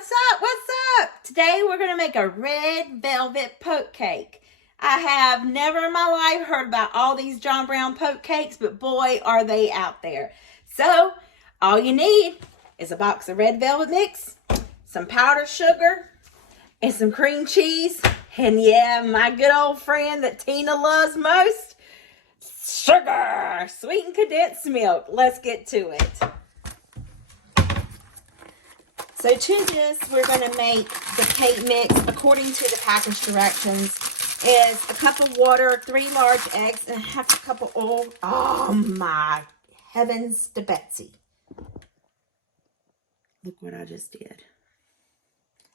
What's up? What's up? Today we're going to make a red velvet poke cake. I have never in my life heard about all these John Brown poke cakes, but boy, are they out there. So, all you need is a box of red velvet mix, some powdered sugar, and some cream cheese. And yeah, my good old friend that Tina loves most, sugar, sweetened condensed milk. Let's get to it. So to this, we're going to make the cake mix according to the package directions. Is a cup of water, 3 large eggs, and half a cup of oil. Oh my heavens to Betsy. Look what I just did.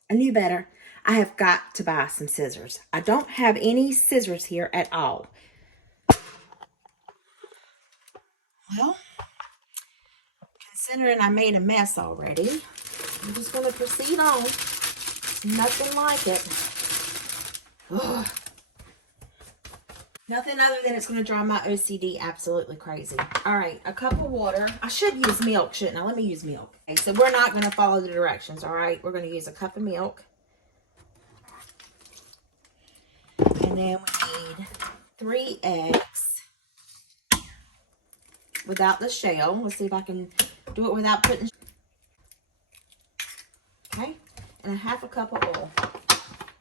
I knew better. I have got to buy some scissors. I don't have any scissors here at all. Well, considering I made a mess already, I'm just going to proceed on. Nothing like it. Ugh. Nothing other than it's going to drive my OCD absolutely crazy. All right, a cup of water. I should use milk, shouldn't I? Let me use milk. Okay, so we're not going to follow the directions, all right? We're going to use a cup of milk. And then we need 3 eggs without the shell. Let's see if I can do it without putting... Okay, and a half a cup of oil.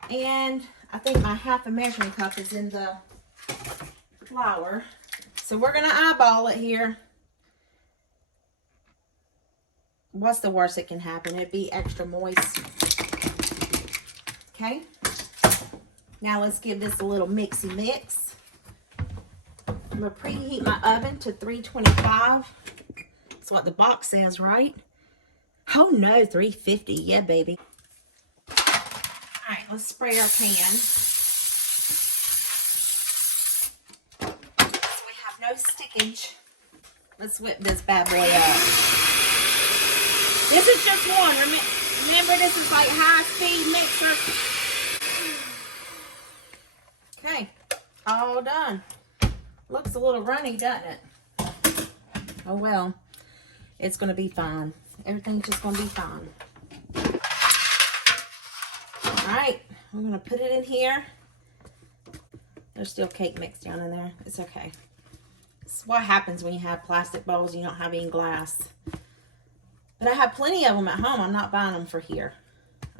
And I think my half a measuring cup is in the flour. So we're going to eyeball it here. What's the worst that can happen? It'd be extra moist. Okay. Now let's give this a little mixy mix. I'm going to preheat my oven to 325. That's what the box says, right? Oh no, 350. Yeah, baby. All right, let's spray our pan. So we have no stickage. Let's whip this bad boy up. This is just one. Remember, this is like high-speed mixer. Okay, all done. Looks a little runny, doesn't it? Oh well, it's going to be fine. Everything's just going to be fine. All right, we're going to put it in here. There's still cake mix down in there. It's okay. It's what happens when you have plastic bowls and you don't have any glass. But I have plenty of them at home. I'm not buying them for here.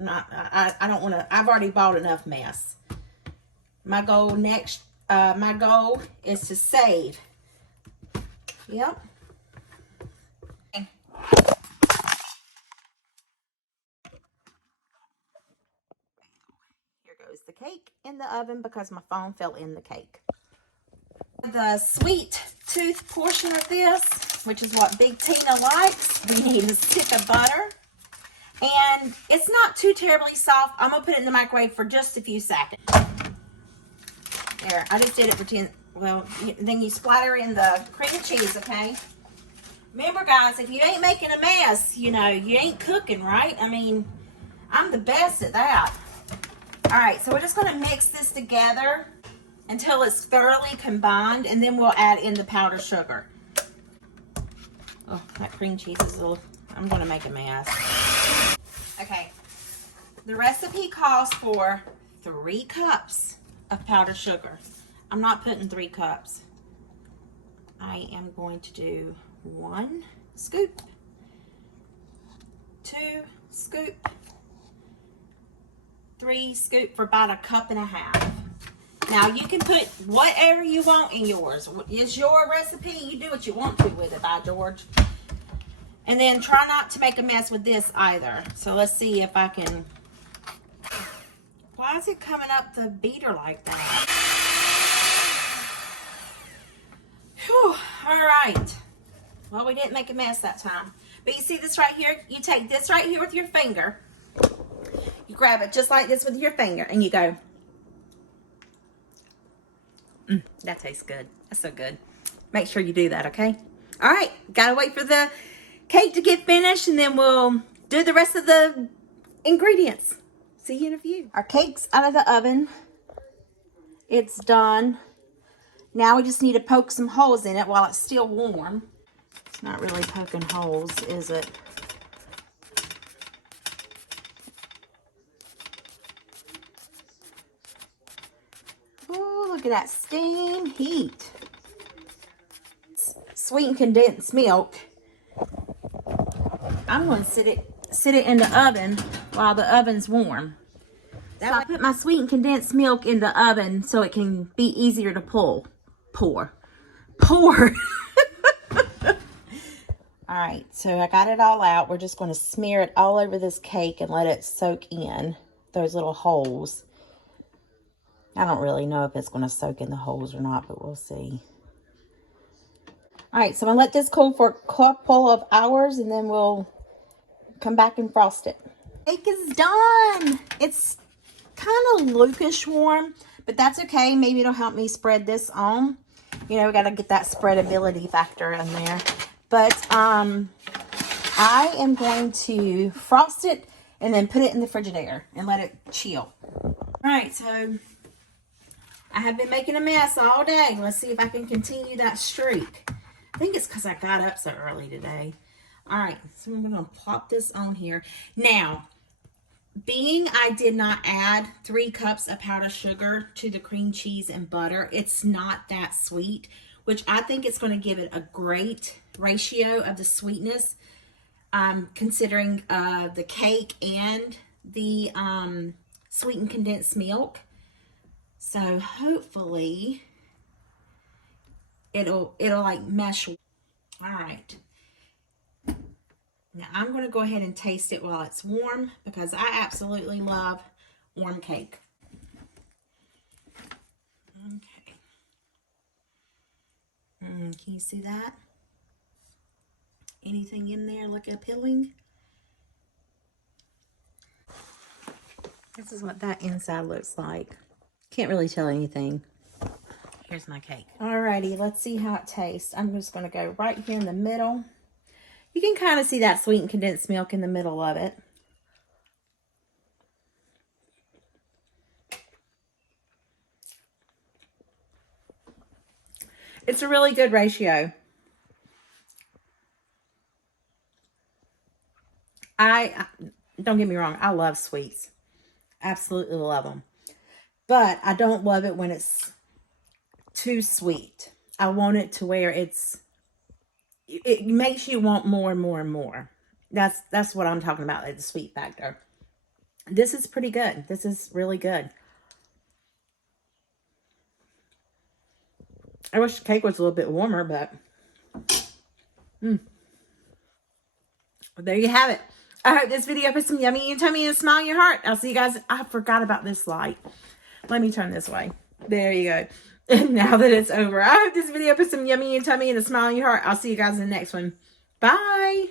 I don't want to. I've already bought enough mess. My goal is to save. Yep. The cake in the oven because my phone fell in the cake. The sweet tooth portion of this, which is what Big Tina likes, we need a stick of butter. And it's not too terribly soft. I'm going to put it in the microwave for just a few seconds. There, I just did it for 10. Well, then you splatter in the cream cheese, okay? Remember, guys, if you ain't making a mess, you know, you ain't cooking, right? I mean, I'm the best at that. All right, so we're just going to mix this together until it's thoroughly combined, and then we'll add in the powdered sugar. Oh, that cream cheese is a little... I'm going to make a mess. Okay, the recipe calls for 3 cups of powdered sugar. I'm not putting 3 cups. I am going to do 1 scoop, 2 scoop, 3 scoop for about 1.5 cups. Now you can put whatever you want in yours. It's your recipe. You do what you want to with it, by George. And then try not to make a mess with this either. So let's see if I can. Why is it coming up the beater like that? Whew. All right. Well, we didn't make a mess that time. But you see this right here? You take this right here with your finger. You grab it just like this with your finger and you go, that tastes good. That's so good. Make sure you do that, okay? All right, gotta wait for the cake to get finished and then we'll do the rest of the ingredients. See you in a few. Our cake's out of the oven. It's done. Now we just need to poke some holes in it while it's still warm. It's not really poking holes, is it? Look at that steam heat. Sweetened condensed milk. I'm going to sit it in the oven while the oven's warm. So I put my sweetened condensed milk in the oven so it can be easier to pour. All right, so I got it all out. We're just going to smear it all over this cake and let it soak in those little holes. I don't really know if it's going to soak in the holes or not, but we'll see. All right, so I'm going to let this cool for a couple of hours, and then we'll come back and frost it. Cake is done. It's kind of lukewarm warm, but that's okay. Maybe it'll help me spread this on. You know, we got to get that spreadability factor in there. But I am going to frost it and then put it in the Frigidaire and let it chill. All right, so I have been making a mess all day. Let's see if I can continue that streak. I think it's because I got up so early today. All right, so I'm going to plop this on here. Now, being I did not add 3 cups of powdered sugar to the cream cheese and butter, it's not that sweet, which I think it's going to give it a great ratio of the sweetness, considering the cake and the sweetened condensed milk. So hopefully it'll like mesh. All right. Now I'm going to go ahead and taste it while it's warm because I absolutely love warm cake. Okay. Can you see that? Anything in there look appealing? This is what that inside looks like. Can't really tell anything. Here's my cake. Alrighty, let's see how it tastes. I'm just going to go right here in the middle. You can kind of see that sweetened condensed milk in the middle of it. It's a really good ratio. Don't get me wrong, I love sweets. Absolutely love them. But I don't love it when it's too sweet. I want it to where it makes you want more and more and more. That's what I'm talking about, like the sweet factor. This is pretty good. This is really good. I wish the cake was a little bit warmer, but there you have it. I hope this video put some yummy and tummy and a smile in your heart. I'll see you guys. I forgot about this light. Let me turn this way. There you go. And now that it's over, I hope this video put some yummy and tummy and a smile in your heart. I'll see you guys in the next one. Bye.